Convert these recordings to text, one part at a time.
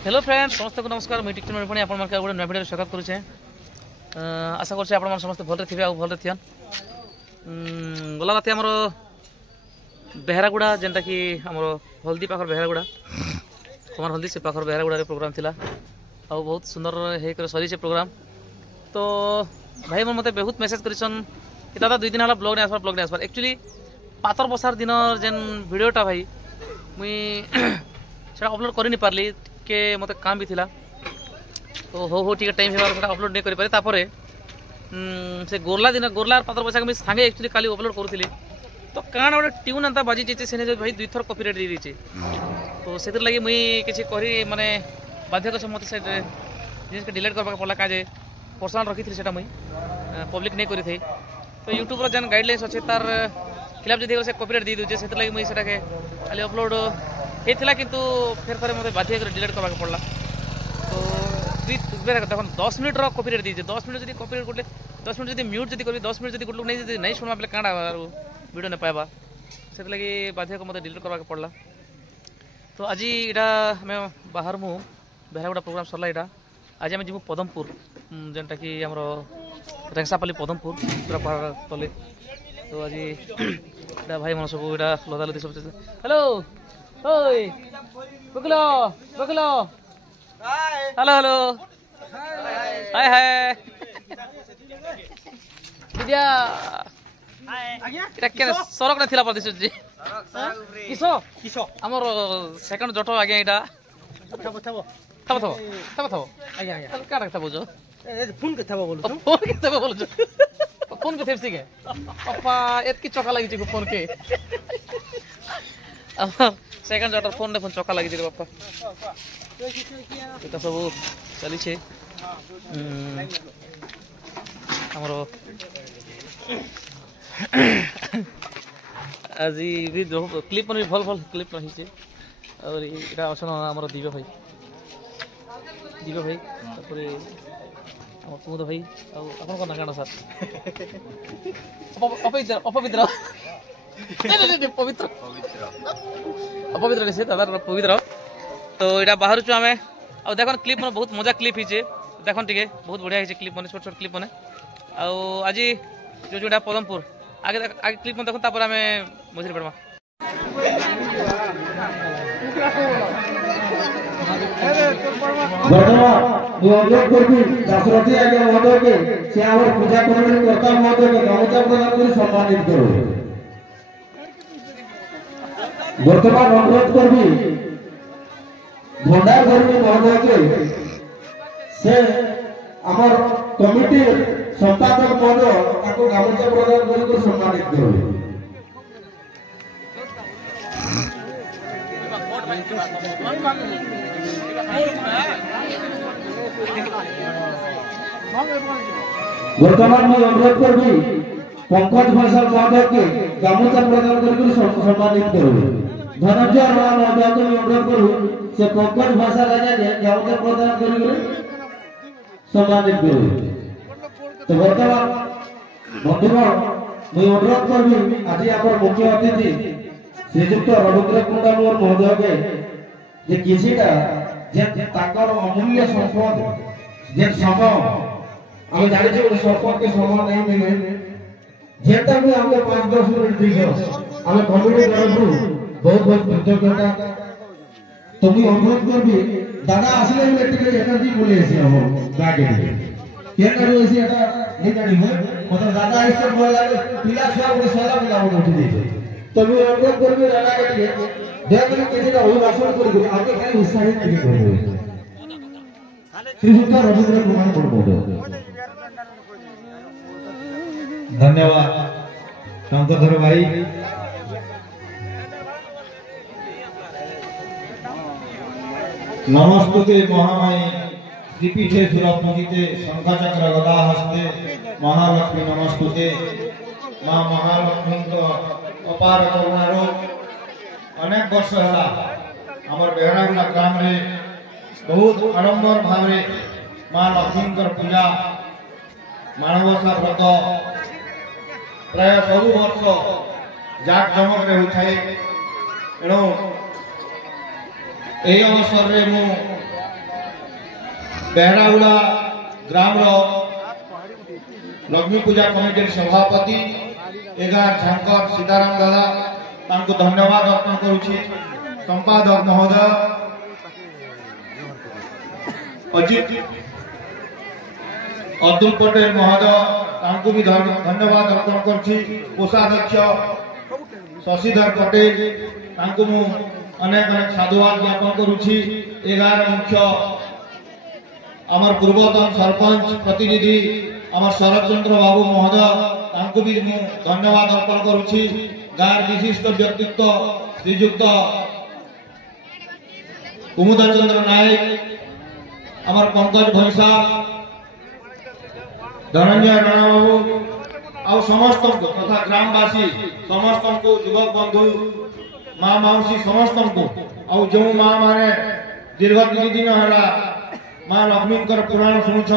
Hello friends समस्त को नमस्कार मुझे टिकटन पुणी आप गोटे नया भिडियो स्वागत करुचे। आशा कर समस्त भल थे आ भल थियन। गला राति आमर बेहरागुड़ा जेनटा कि आमर हल्दी पाखर बेहरागुड़ा कुमार हल्दी से पाखर बेहरागुड़ा प्रोग्राम थिला आ बहुत सुंदर होकर सरी से प्रोग्राम। तो भाई मन मत बहुत मेसेज करछन कि दादा 2 दिन है ब्लॉग नहीं आसबार एक्चुअली पातर बसार दिन जेन भिडियोटा भाई मुई से अपलोड कर नहीं पार्ली के मत काम भी थिला। तो हो ठीक टाइम है अपलोड नहीं करें तापर से गोरला दिन गोरला पातर बसा मुझे सांगे एक्चुअली काली अपलोड करूली। तो काण गोटे ट्यून एंता बाजी से भाई 2 थर कॉपीराइट दे दीजिए। तो से लगी मुई किसी करी माने बाध्य कर मत से जिस डिलीट करवा पड़ा क्या पर्सनाल रखी थी मुई पब्लिक नहीं करी थी। तो यूट्यूब जेन गाइडलाइंस अच्छे तार खिलाफ जब से कॉपीराइट दे दूचे से लगी मुई से खाली अपलोड होता किंतु फिर थे मतलब बाध्य डिलीट करवा पड़ा। तो देखो 10 मिनट कॉपीराइट दीजिए 10 मिनट जब कॉपीराइट गोटे 10 मिनट जब म्यूट जब करी 10 मिनट जब गोटे लोग नहीं शुणवा पे काण वीडियो नहीं पाइबा से लगी बाध्य मत डिलीट करवा पड़ा। तो आज यहाँ आम बाहर मु बेहरागुड़ा प्रोग्राम सरला यहाँ आज आम जीव पदमपुर जेनटा कि आम रेंसापाली पदमपुर पूरा पहाड़ तले। तो आज भाई मन सब यहाँ लदा लदी सब हेलो ओए बकलो बकलो हेलो हेलो हाय हाय विद्या क्या सरक ना थिला प्रतिशत जी किसो किसो हमर सेकंड जटो आगे एटा थबो थबो थबो थबो थबो थबो आगे आगे का रखता बोझो फोन के थबो बोलो फोन के थबो बोलो फोन के थेपसी के पापा एतकी चका लागि छी फोन के सेकंड जटर फोन ने फोन चका लागि छी पापा एटा सब चली छे हमरो आज भी जो क्लिप मन भल भल क्लिप रही है। और यहाँ अच्छा आम दिव्य भाई तापर कुमुद भाई आप ना काण सर अपवित्र अपवित्र पवित्र अपवित्र से दादा पवित्र। तो यहाँ बाहर चु आम आ देख क्लिप मन बहुत मजा क्लिप है देख टे बहुत बढ़िया है क्लिप मैंने छोट छोट क्लिप मैंने आज जो जो पदमपुर आगे आगे क्लिप में देखो तापर आम मझे पड़वा पूजा कमिटी कर्ता महोदय के गामचा प्रदान कर सम्मानित करो। वर्तमान अनुरोध करबी भंडार धर्मी महोदय के से आमर कमिटी संपादक महोदय ताको गामचा प्रदान कर सम्मानित करो। वर्तमान में अनुरोध करबी पंकज फैसल महोदय के गामचा प्रदान कर सम्मानित करो। धनंजय राणा महोदय को अनुरोध करूँ से पंकज फैसल गामचा प्रदान कर सम्मानित करो। तो वर्तमान बंधुगण मुझे अनुरोध करबी आज आप मुख्य अतिथि श्रीजुक्त रवींद्र कुंडा महोदय के जे किसीटा जे ताकर अमूल्य संपद जे समय आम जानी संपद के समय नहीं मिले जेटा भी हमें 5-10 मिनट दीजिए आम कमिटी तरफ बहुत बहुत कृतज्ञता। तो मुझे अनुरोध करबी दादा आसले एनर्जी बोले हम गाड़ी क्या करूँ ऐसे नहीं जानी हुए मतलब दादा ऐसे बोला पिला छुआ को सारा पिला उठी दे। तो मुझे अनुरोध करबी दादा के लिए देख के किसी का अभिभाषण कर आगे खाली उत्साहित नहीं करेंगे। श्रीजुक्त रवींद्र कुमार महोदय धन्यवाद शंकर भाई। नमस्ते महामाई श्रीपीठे सुरपूजिते शंखचक्र गदा हस्ते महालक्ष्मी नमस्ते। माँ महालक्ष्मी अपार करुणार अनेक वर्ष है आमर बेहरागुड़ा ग्राम रे बहुत आडंबर भाव माँ लक्ष्मी पूजा माणवसा व्रत प्राय सब वर्ष जाक जमक होता है। एणु यही अवसर में बेहरागुड़ा ग्राम लक्ष्मी पूजा कमिटी सभापति एगार झंकर सीताराम दादा तांको धन्यवाद अर्पण करुछि। संपादक महोदय अजित अब्दुल पटेल महोदय तांको भी धन्यवाद अर्पण करुछि। कोषाध्यक्ष शशिधर पटेल तांको मु अनेक अनेक साधुवाद ज्ञापन करुछि। 11 मुख्य आमर पूर्वतन सरपंच प्रतिनिधि आमर शरद चंद्र बाबू महोदय तांको भी मु धन्यवाद अर्पण करुछि। गार विशिष्ट व्यक्तित्व श्रीयुक्त कुमुद चंद्र नायक आमर पंकज भैसा धनंजय राणा बाबू आ समस्त तथा ग्रामवासी समस्त को युवक बंधु माँ मौसी समस्त को आ जो माँ माने दीर्घ 3 दिन है माँ लक्ष्मी पुराण शुणुंट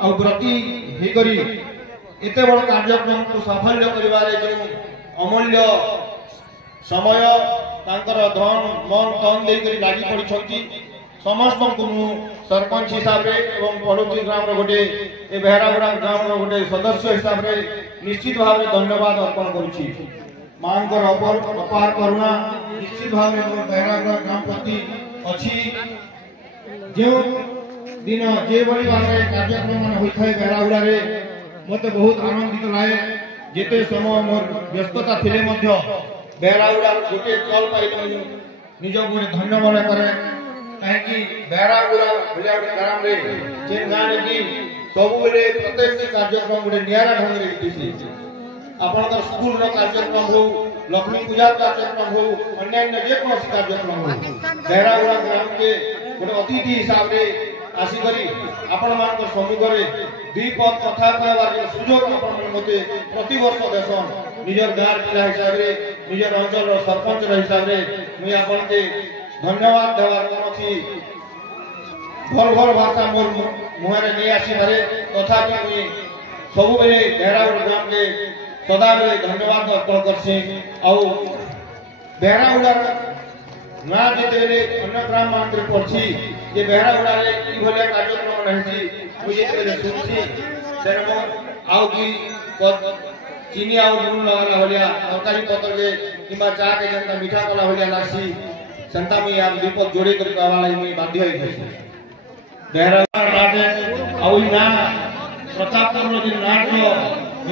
आ व्रती होकरी एत बड़ कार्यक्रम को साफल्य कर अमूल्य समय तांकर धन मन तन देकर लगी पड़ी समस्त को सरपंच हिसाब से एवं पड़ोसी ग्राम गोटे बेहरागुड़ा ग्राम गोटे सदस्य हिसाब से निश्चित भाव में धन्यवाद अर्पण करुछि। मां अपार करुणा निश्चित भाव में बेहरागुड़ा ग्राम प्रति अच्छी जो दिन जे भाई भाव में कार्यक्रम होता है बेहरागुड़ा रे मत बहुत आनंदित लागे। जेते समय मोर व्यस्तता थिले मध्य बेहरागुड़ा गोटे कल पाई निज को धन्य मन करे कहीं बेहरागुड़ा भलिया ग्राम रे जेन गाँव की सब बेले प्रत्येक कार्यक्रम गोटे निरा ढंग से आपन स्कूल कार्यक्रम हो लक्ष्मी पूजा कार्यक्रम हो अन्य जेकोसी कार्यक्रम हो बेहरागुड़ा ग्राम के गोटे अतिथि हिसाब से आसिकरी आपण मान सम्मुख में 2 पद कथा कहबार सुजोग मते प्रति वर्ष देसन निजर गाँव पिला हिसाब से निजर अंचल सरपंच हिसाब से मुई आपन के धन्यवाद देवार मन अछि। भल भल भाषा मोर मुहरे नहीं आसीबारे तथापि मुई सब बेले बेहरागुड़ा ग्राम के सदा बेले धन्यवाद अर्पण करसी। आ बेहरागुड़ा ना जेते बेले अन्य ग्राम मान पड़छि जे बेहरागुड़ा रे ई भले कार्यक्रम रहछि मुझे बेले सुनछि सेरमो आउ की चीनी आउ लून लगाला होलिया तरकारी पत्र के किबा चा के जनता मीठा कला होलिया लासी संता में यार दीपक जोड़े कर कहवाला में बाध्य होई छै। बेहरागुड़ा नाटे आउ ना प्रतापपुर रो दिन नाट रो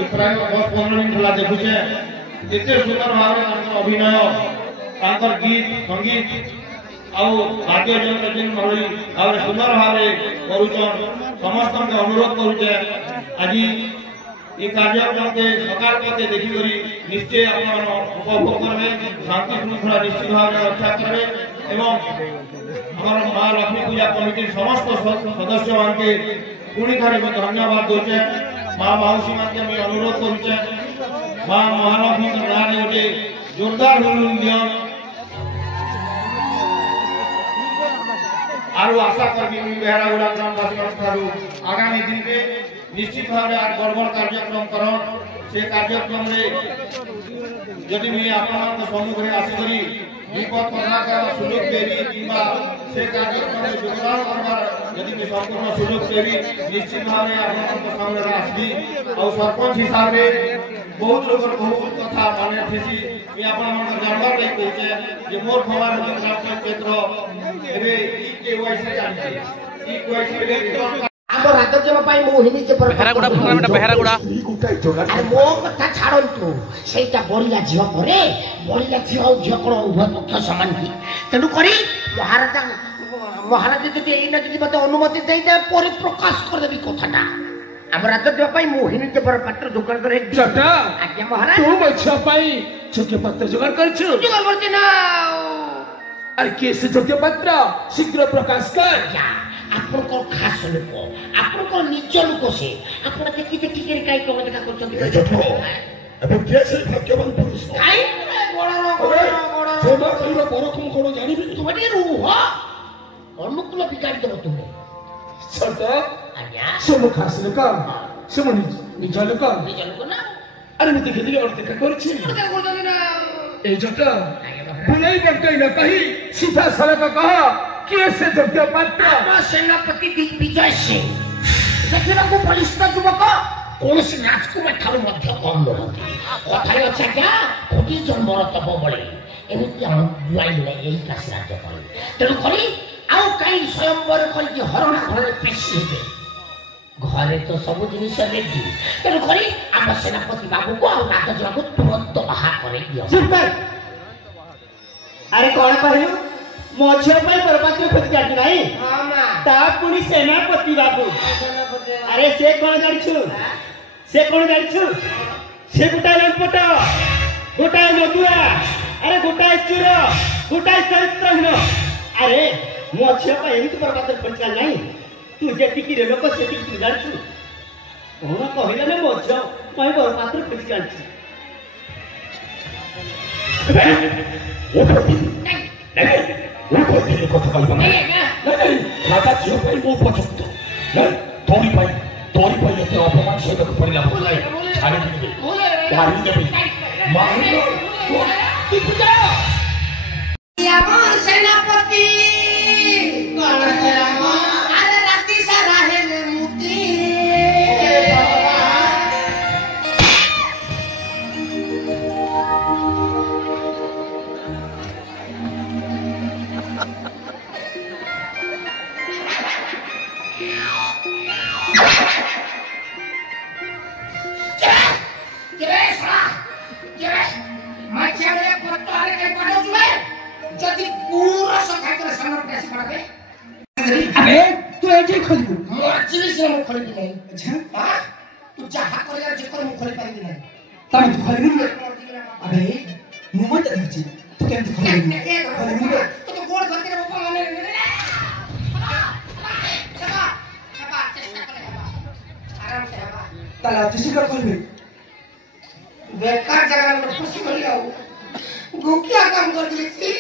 ई प्राय 10-15 मिनट ला देखुछे एते सुंदर भाव रे अभिनय तांकर गीत संगीत आउ वाद्य यंत्र दिन मरई और सुंदर भाव रे करूछन समस्त के अनुरोध करूछे आज ये कार्यक्रम के सकाल पते देखि करी निश्चय अपन उपभोग करबे शांति श्रृंखला निश्चित भाव में रक्षा करबे एवं हमार मां लक्ष्मी पूजा कमिटी समस्त सदस्य मान के पुणी थारे में धन्यवाद दोचे। मां मौसी मान के मैं अनुरोध करूचे मां महालक्ष्मी के नाम गोटे जोरदार हुलुम दियन आरो आशा करबी मी बेहरागुड़ा ग्रामवासी ठारू आगामी दिन में निश्चित भाव में बड़ कार्यक्रम कर से कार्यक्रम रे यदि मैं आपन सम्मुख में आसिकरी विपद कथा का सुयोग देवी किंबा से कार्यक्रम में योगदान करबार यदि मैं संपूर्ण सुयोग देवी निश्चित भाव में आपन सामने आसबी और सरपंच हिसाब रे बहुत लोग बहुत कथा माने थेसी मैं आपन मन जानबार ले कहचे जे मोर खबर ग्राम क्षेत्र एबे ई केवाईसी जानि ई केवाईसी रे आम राजकीय मोहिनी बेहरागुड़ा प्रोग्राम बेहरागुड़ा मो कथा छाड़ू से बढ़िया झील पर बढ़िया झील और झील कौन उभय पक्ष सामान की तेणुक महाराजा महाराज जी मत अनुमति दे परिप्रकाश करदेवी कथाटा आम राजकीय मोहिनी देवर पात्र जोगाड़ करे आज्ञा महाराज जोग्य पात्र जोगाड़ कर अरे कैसे जोग्य पात्र शीघ्र प्रकाश कर आपन खास लोक आपन निज लोक से आपन देखि देखि के काई को देखा करछन ए जठो एबे कैसे भाग्यवान पुरुष काई बड़ से बात हमरा परखम कोन जानिबि तू बडी रूह अनुकूल बिगाड़ देबो तुमे सत आज्ञा सब खास लोक सब निज लोक ना अरे मैं देखि देखि और देखा करछि देखा करछन ना ए जठो बुलाई बकई न कही सीधा सड़क कहा किए से जोग्य पात्र ଆମ ସେନାପତି ଦିଗ୍ବିଜୟ ସିଂ ଦେଖିବାକୁ ବଳିଷ୍ଠ ଯୁବକ କୌଣସି ରାଜକୁମାର ଠାରୁ ମଧ୍ୟ କମ୍ ନୁହନ୍ତି କଥାରେ ଅଛି ଆଜ୍ଞା କୋଟି ଜନ୍ମର ତପ ବଳେ ଏମିତି ଜୁଆଇଲେ ଏଇ କାଶୀ ରାଜ୍ୟ କରେ ତେଣୁ କରି ଆଉ କାହିଁ ସ୍ୱୟଂବର କରିକି ହରଣା ଘରେ ପେଶି ହେବେ ଘରେ ତ ସବୁ ଜିନିଷ ରେଡି ତେଣୁ କରି ଆମ ସେନାପତି ବାବୁକୁ ଆଉ ରାଜଜନକୁ ତୁରନ୍ତ ବାହା କରେଇ ଦିଅ अरे कौन कहलु मो झियो पर बरपात्र खोज काटी भाई ହଁ ମା ता पुनी सेनापति बाबू अरे से कौन जानिछु से कौन जानिछु से गुटाय लंपट गुटाय मधुआ अरे गुटाय चुर गुटाय चरित्रहीन अरे मो झियो पर एमिति बरपात्र खोज का नहीं तू जेटिकी रे लोक सेटिकी तू जानिछु कौन कहले ना मो झियो मैं बरपात्र खोज जानिछु କଥା କହିବା राजा झियो पाई मो उपयुक्त तोरी पाई एते अपमान सहित पड़िला छाड़ी देबे मारी देबे मारी की पूजा ଆମ ସେନାପତି କଣ ରାମ ଆରେ ରାତି ସାରା ହେଲେ ମୁତି ଯଦି ପୁର ସଫା କରି ସାମର ପ୍ରେସ ପଡେ अरे तू एजे खोलिबु ମର୍ଜିବି ସେ ମୁଁ ଖୋଲିବି ନାହିଁ ହଁ ତୁ ଯାହା କରିବାର ଯେ କରି ମୁଁ ଖୋଲି ପାରିବି ନାହିଁ तमे तू खोलिबु अबे मु मत देखछि तू केमति खोलिबु खोलिबु ତୁ ତ ଗୋड़ ଧରିକି ବାପ ମାନେ ଚେଷ୍ଟା କରେ ଆରାମ ସେ ହେବା ताला तिसिकर खोलिबु बेकार जगह में खुशी मिल जाओ भूखिया काम कर दी थी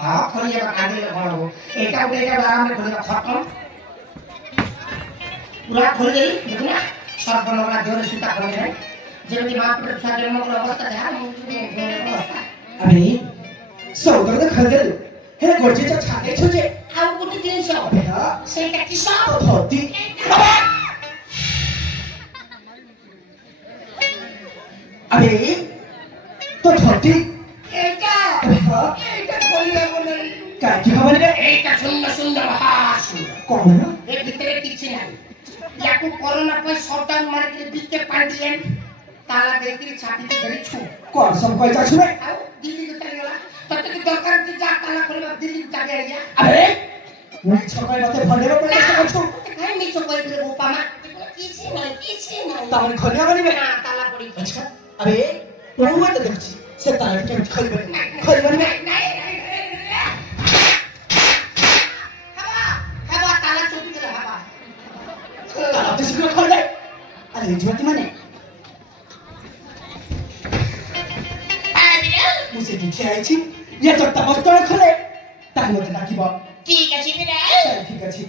हां खोलिए कांदे कोन हो एटा आराम में खोलिए खत्म पूरा खोल गई देखना सर्वनगरा जोर सुता खोल गई जेमती महापुरुष सागर में अवस्था है अवस्था अबे सौदर दे खलगल हे गोरजेचा छाते छजे आउ गुटी दिन से सेटा किसा धोती अबे तो धोती एटा खोलिए बोले का की खबर रे एटा सुंदर सुंदर हासु कौन ए भितरे किछि नाही याकू कोरोना पे शॉटडाउन मार के बीते पांडियन ताला देकरी छाती के धरी छु कौन सब पैसा छुए आउ दिल्ली के तरी गला तते के दरकार की जा ताला करबा दिल्ली के जागे आइया अबे मुई छकई मते फंडेरो पे कष्ट करछु काई मी चो कोई रे गोपामा किछि नाही तामन खोलिया बनिबे ना ताला पड़ी अच्छा अबे तू मत देखछि से ताला के खोलिबे खोलिबे हवा ताला चोपी दे हवा ताला तो सिक्योर खोल दे अरे ज्योति माने मुझे दिखे आई छी ये तो तमस्तळ खोले ताली मते डाकिबो ठीक अछि बिरा ठीक अछि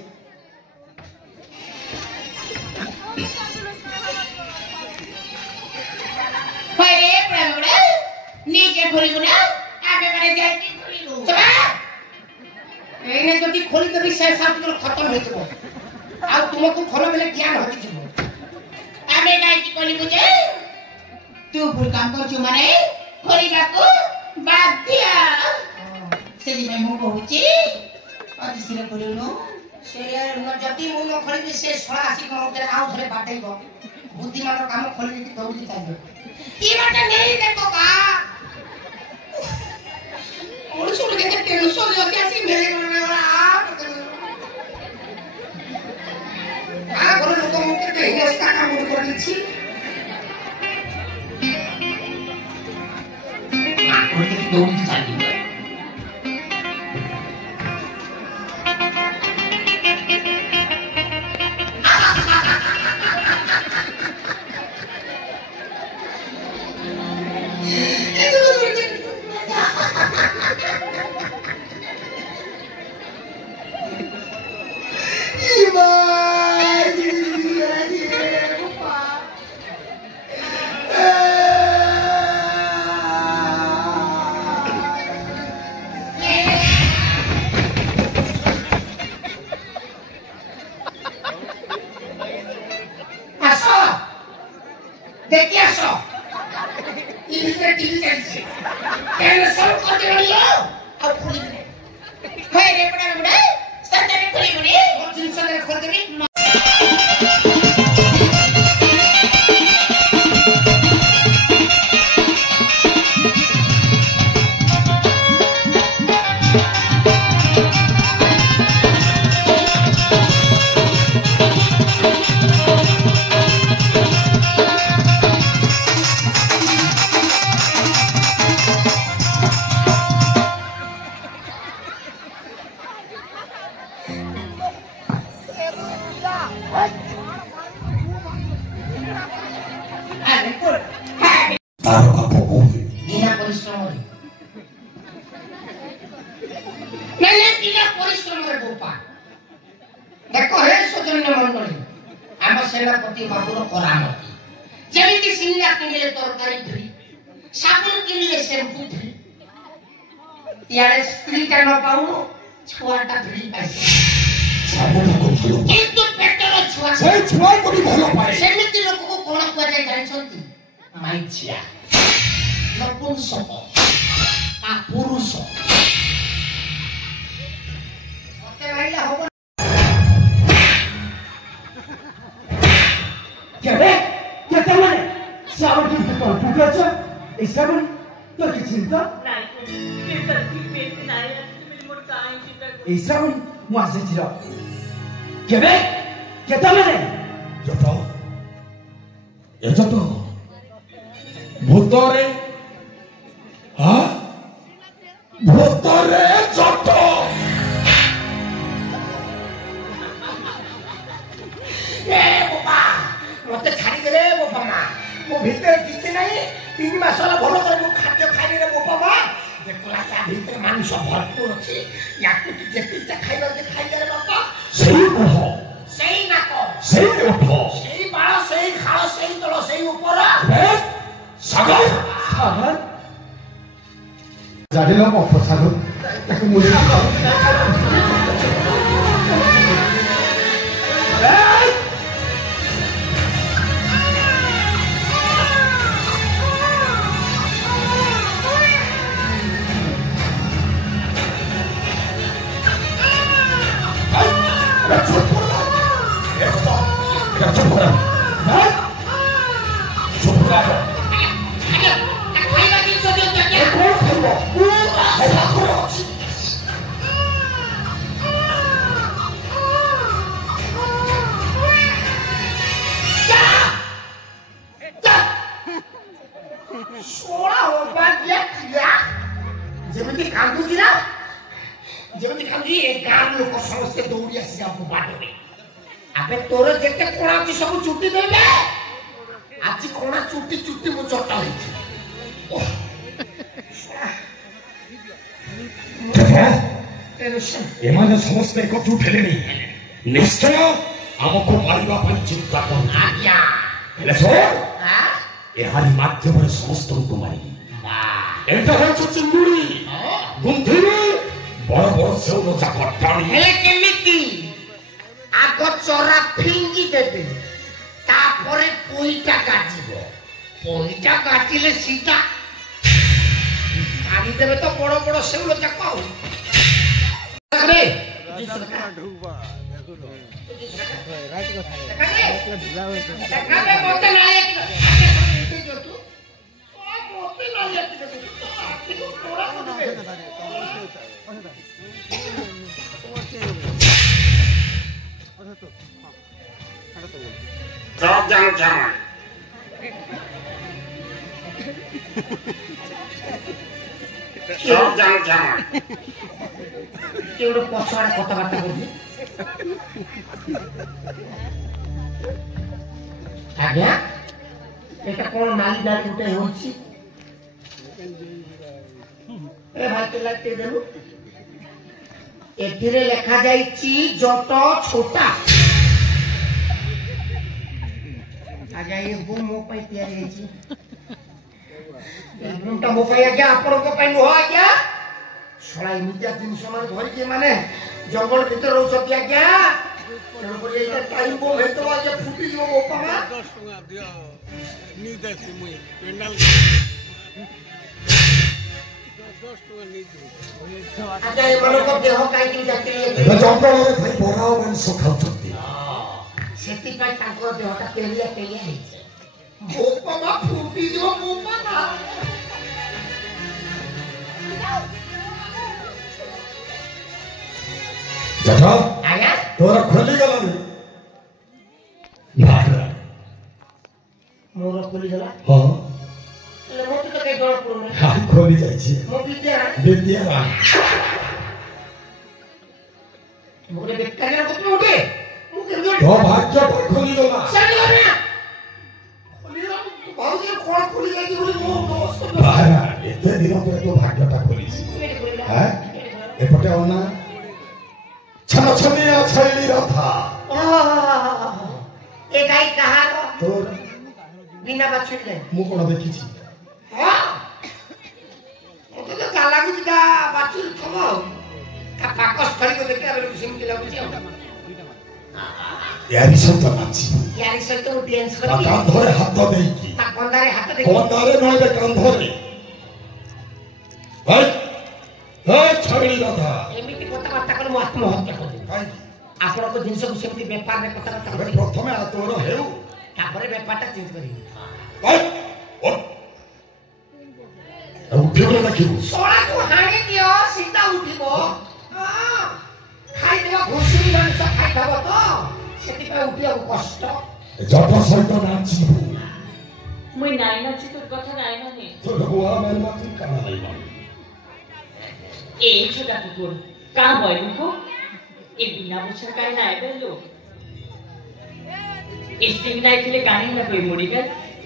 परे प्रभुड़ा नीचे खोलिबो ना आबे माने जाई खोलिबो चला एने जदी खोली देबी से सब खत्म हो जइबो आ तुमको खोलो बेले ज्ञान होती जइबो आबे जाई खोलिबो जे तू भूल काम करछु माने खोलिबा को बाध्य सेदी में मु कहूची अति सिरे खोलिनो से न जदी मु न खोली से सोळा आसी को मते आउ धरे बाटेइबो बुद्धिमान काम खोली कि दौड़ी चाहिए ई बाटे नहीं देखो का और छोड़ के टेंशन लेके आसी मेरे घर में आ घर लोग मुझे तो हिंसा काम कर दी और के दौड़ी चाहिए ଆଉ ଖୋଲିବି ହେ ରେ ପଡା ବୁଡା ସତରେ ଖୋଲିବି ମୋ ଜିନିଷ ରେ ଖୋଲିଦେବି देखो हे सौजन्य मंडली आम सेनापति बाबूर करामती जेमिति सिंगा किनिले तरकारी फ्री साबुन किनिले शैम्पू फ्री यारे स्त्री का न पाऊ छुआटा फ्री पाइसे किंतु पेटर छुआ से छुआ को भी भलो पाए सेमिति लोक को कोन कुआ जाय जानछंती माइछिया नपुंसक आ पुरुष मते भाईला हो क्या रे क्या क्या माने सावन की तो पूछा छ इस सावन तो की चिंता नहीं ये तरकीब में इतना है मेरी मोर काहे चिंता इस सावन मुआ से चिरा क्या रे क्या क्या माने जतो ये जतो भूतरे हां भूतरे जतो ए बाबा मते छाड़ी दे मो बाबा मो भीतर किछ नहीं 3 मास होला भलो कर मो खाद्य खाइ रे मो बाबा देखला का भीतर मांस भरपूर अछि याकु तू जे पिज्जा खाइलो जे खाइ रे बाबा सही कहो सही ना को सही उठो सही बाळ सही खाओ सही तलो सही ऊपर सागर सागर जाडेला मो सागर ताके मुली समस्ते दौड़ी आसी जाबो बाटरे अबे तोर जेते कोणा छी सब चुटी देबे आज कोणा चुटी चुटी मु चटा होई एमाने समस्ते को उठेलेनी निश्चय हमको मारिबा पर चिंता कर आज्ञा हेले सो हां एहारी माध्यम रे समस्त को मारी एटा होछ चिंगुड़ी गुंथिरी बड़ बड़ सेउनो जाक टाणी हेले केमिति आगो चोरा फिंगी देबे तापरे पोईटा काटिबो पोईटा काटिले सीधा आनी देबे तो बड़ बड़ सेउनो जाक आउ अरे राइट को थाले ढिला होय देखाबे मते ना एक जो तू मते ना एक तो आखि को तोरा को देबे सब जान जान सब जान जान केवड़ पछाड़ कथा बात करबी आज्ञा एटा कोन नाली डाल उठे होछि ए भाई के लागते देलु एथिरे लेखा जाईची जट छोटा आज्ञा ये बुम मो पई तैयारी हेची ए बुमटा मो पई आज्ञा आपन को पई नो आज्ञा सळा इमितिया दिन समान धरि के माने जंगल भीतर रहउछती आज्ञा तेणु कर एटा टाइम बम हेतो आज्ञा फुटी जो मो पामा 10 टका दियो नी देसी मुई पेंडल ଆଚ୍ଛା ଏମାନଙ୍କ ଦେହ କାହିଁକି ଜାତି ଏବେ ଜଙ୍ଗଲରେ ଭାଇ ବରା ଆଉ ମାଂସ ଖାଉଛନ୍ତି। ସେଥିପାଇଁ ତାଙ୍କର ଦେହଟା ତେଲିଆ ତେଲିଆ ହେଇଛି। ବୋପା ମା ଫୁଟିଯିବ ବୋପା ମା। ଜେଠ ଆଜ୍ଞା ତୋର ଖୋଲିଗଲାନି। ମୋର ଖୋଲିଗଲା। ହଁ ହେଲେ ମୋତେ ତ କାହିଁ ଜଣା ପଡୁନି। କାହିଁ ଖୋଲି ଯାଇଛି? ମୋ ବିଦ୍ୟା ବିଦ୍ୟା ମୁଁ ଗୋଟେ ବେକାରିଆ କଥା ଗୋଟେ ମୁଁ କେମିତି ତୋ ଭାଗ୍ୟଟା ଖୋଲିଗଲା। ଚାଲିଗଲା ଖୋଲିଗଲା ଭାବୁଛି କଣ ଖୋଲି ଯାଇଛି ବୋଲି ମୁଁ ନମସ୍କାର ଏତେ ଦିନ ପରେ ତୋ ଭାଗ୍ୟଟା ଖୋଲିଛି। ଏପଟେ ଅନା ଛନ ଛନିଆ ଛଇଲି ରଥା। ଏ ଗାଈ କାହାର? ତୋର ବିନା ବାଛୁରୀ ଗାଈ। ମୁଁ କଣ ଦେଖିଛି? ହଁ ମୋତେ ତ ଯାହା ଲାଗୁଛି ତା ବାଛୁରୀ ଥବ ଆଉ ତା ପାକସ୍ଥଳୀକୁ ଦେଖିଲା ବେଳକୁ ସେମିତି ଲାଗୁଛି ଆଉ ୟାରି ସହିତ ନାଚି ୟାରି ସହିତ ମୁଁ ଡ୍ୟାନ୍ସ ତା କରିବି କାନ୍ଧରେ ହାତ ଦେଇକି ତା କନ୍ଦାରେ ହାତ ଦେଖି କନ୍ଦାରେ ନହେଲେ କାନ୍ଧରେ ଭାଇ ଛଇଲି ରଥା। ଏମିତି କଥାବାର୍ତ୍ତା କଲେ ମୁଁ ଆତ୍ମହତ୍ୟା କରିବି। କାହିଁକି? ଆପଣଙ୍କ ଜିନିଷକୁ ସେମିତି ବେପାରରେ କଥାବାର୍ତ୍ତା କରିବି ପ୍ରଥମେ ତୋର ହେଉ ତାପରେ ବେପାରଟା ଚେଞ୍ଜ କରିବି। ଉଠିବ ଦେଖିବୁ। ଶଳାକୁ ହାଣି ଦିଅ ସିଧା ଉଠିବ। ଖାଇଦେବ ଘୁଷୁରି ମାଂସ ଖାଇଦେବ ତ ସେଥିପାଇଁ ଉଠିବାକୁ କଷ୍ଟ। ଜଟ ସହିତ ନାଚିବୁ। ମୁଇଁ ନାଇଁ ନାଚି তোর কথা নাই মানে ତୋର ବୁଆ ମାନେ ନାଚି କାଣା ନାଇଁ ମାନେ এই ছোটা কুকুর কা বয়লুকো এই বিনা বছর কাই নাই বেলো ইস্তিম নাই ଥିଲେ কানি না কই মরিবে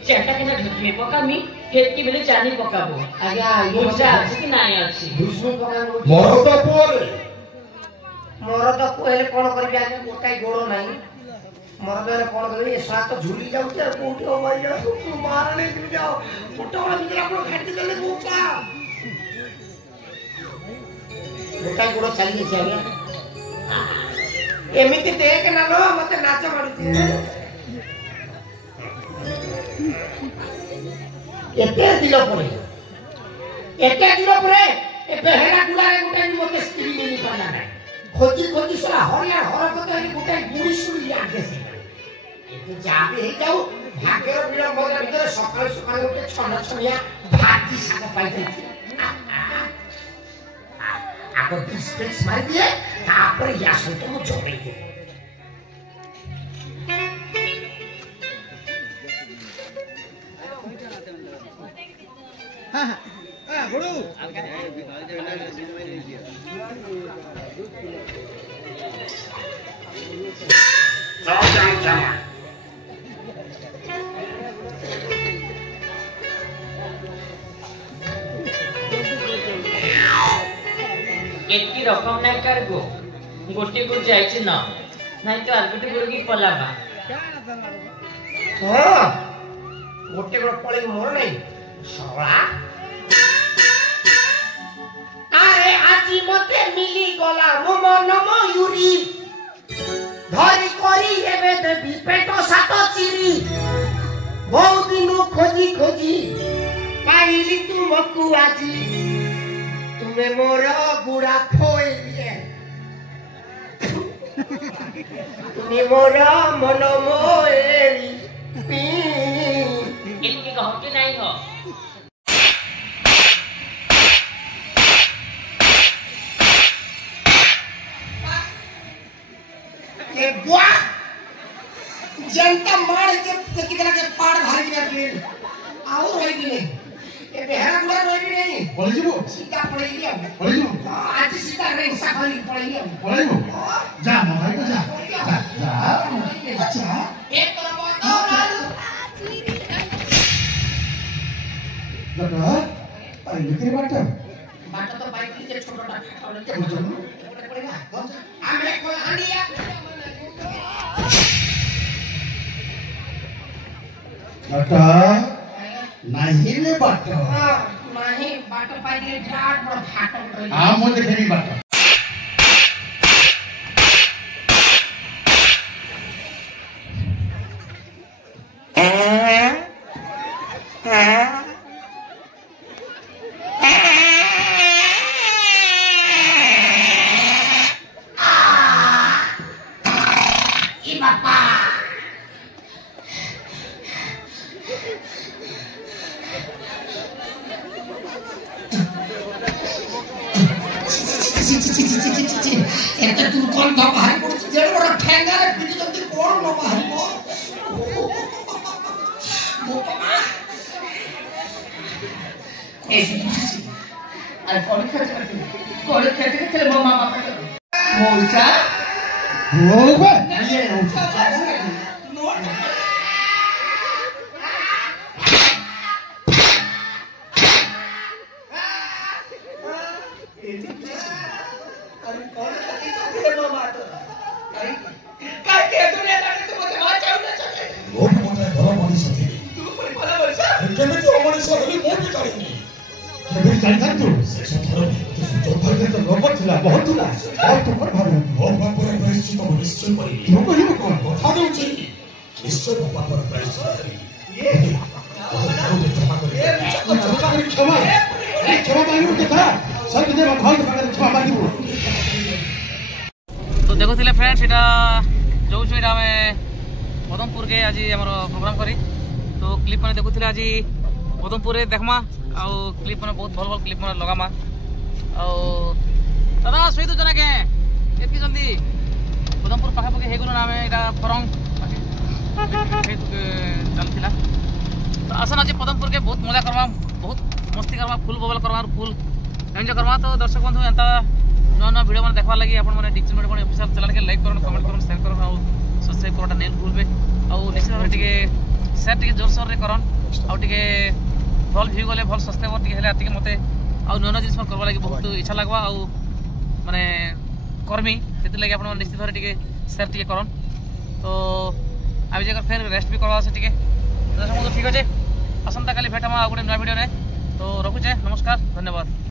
চারটা কেনা ঢুকমে পকামি হেতকি বেলে চানি পকাবো ଆଜ୍ଞା বুঝা আছে কি নাই আছে ବିଷ୍ଣୁ ପ୍ରକାର ମୋର ତ ପୁଅରେ ମୋର ତ ହେଲେ କଣ କରିବି ଆଜ୍ଞା ଗୋଟାଏ ଗୋଡ଼ ନାହିଁ ମୋର ତ ହେଲେ କଣ କରିବି ଏ ଶଳା ତ ଝୁଲି ଯାଉଛି ଆଉ କୋଉଠି ହବାଇ ଯାଉ ମାରଣେ ଯାଅ ପୋଟଳ ଭିତରେ ଆପଣ ଖାଟି ଦେଲେ ବୋପା ଗୋଟାଏ ଗୋଡ଼ ଚାଲି ଯାଇଛି ଆଜ୍ଞା ଏମିତି ଦେଖ ନା ଲୋ ମତେ ନାଚ ମାଡୁଛି ଏତେ ଦିନ ପରେ ଏ ବେହେରା ଗୁଡ଼ାରେ ଗୋଟେ ବି ମତେ ସ୍ତ୍ରୀ ମିଳି ପାରିଲା ନାହିଁ ଖୋଜି ଖୋଜି ସଲା ହରିଆ ହରକତ ହେଇ ଗୋଟେ ଗୁଡ଼ି ଶୁଣି ଆଗେ ସେ ଯାହା ବି ହେଇଯାଉ ଭାଗ୍ୟର ବିଳମ୍ବନ ଭିତରେ ସକାଳୁ ସକାଳୁ ଗୋଟେ ଛନ ଛନିଆ ଭାଜି ଶାଗ ପାଇଯାଇଛି ଆଗ ଡିସ୍ପେକ୍ସ ମାରିଦିଏ ତାପରେ ୟା ସହିତ ମୁଁ ଚଳେଇ ଦିଏ এতকি রকম নাই কারগো গোটে গো যাইছে না নাই তো আর গোটে গুড়ি পলাবা ହଁ ଗୋଟେ ଗୋଡ଼ ପଳେଇକି ମୋର ନାହିଁ ଶଳା ଆରେ ଆଜି ମତେ ମିଳିଗଲା ମୋ ମନ ମୟୁରୀ ଧରି କରି ଏବେ ଦେବି ପେଟ ସାତ ଚିରି ବହୁ ଦିନ ଖୋଜି ଖୋଜି ପାଇଲି ତୁମକୁ ଆଜି ତୁମେ ମୋର ଗୁଡ଼ା ଫୋଇଲେ ତୁମେ ମୋର ମନ ମୋଏରି এতকি কহ কি নাই হ ये बुआ जनता मार के कितना के पाड़ भारी के फिर आओ रोई भी नहीं ये बेहरा गुड़ा रोई भी नहीं ପଳେଇ ଯିବୁ सीधा पड़ेगी अब ପଳେଇ ଯିବୁ आज सीधा नहीं सफारी पड़ेगी अब ପଳେଇ ଯିବୁ ଯା ମୋ ଭାଇ ଯା ଯା अच्छा एक तरफ बताओ राजू लगा आई लेके बाटा बाटा तो बाइक के छोटा खाता लेके पड़ेगा हमें कोई हांडिया बाटा नहीं ले बाटा नहीं बाटा पाई के झाड़ पर फाटल रही आ मो देखेनी बाटा ଏତେ ଦୁର୍ଗନ୍ଧ ବାହାରି ପଡୁଛି ଯେ ମୋର ଠେଙ୍ଗାରେ ପିଟିଛନ୍ତି କଣ ନ ବାହାରିବ ଆରେ କଣ ଖେଳିଥିଲେ ମୋ ମାମା ମଉସା तो देखुले फ्रेंड्स এটা যাচ্ছু এটা আমি পদমপুর কে আজি আমার প্রোগ্রাম করি তো ক্লিপ মানে দেখুলে আজি পদমপুরে দেখমা আউ ক্লিপ মানে বহুত ভাল ভাল ক্লিপ মানে লগামা আউ দাদা সই দুজনা কে এতকি জলদি পদমপুর পাখাপাখি হয়ে গেল না আমি এটা ফরং চালছিলা তো আসন আজি পদমপুর কে বহুত মজা করবা বহুত মস্তি করবা ফুল ববল করবা ফুল एंजॉय करवा तो दर्शक बंधु एंता नया नया वीडियो मैंने देखा लगी आपण मैंने डिजिटल मीडिया ऑफिशियल चैनल के लाइक करो कमेंट करो शेयर करो और सब्सक्राइब करवाटा नहीं भूलबे और निश्चित भाव टिके शेयर टिके जोर सोर रे करन और टिके भल व्यू गले भल सब्सक्राइबर टिके हेला टिके मते और नया नया जिनिस करवा लगी बहुत इच्छा लागवा और माने कर्मी सेति लगी आपण निश्चित भाव टिके शेयर टिके करन तो आबि जगर फिर रेस्ट भी करवा से टिके दर्शक बंधु ठीक আছে আসন্তা কালি भेटमा आ गुटे नया वीडियो रे तो रखुचे नमस्कार धन्यवाद।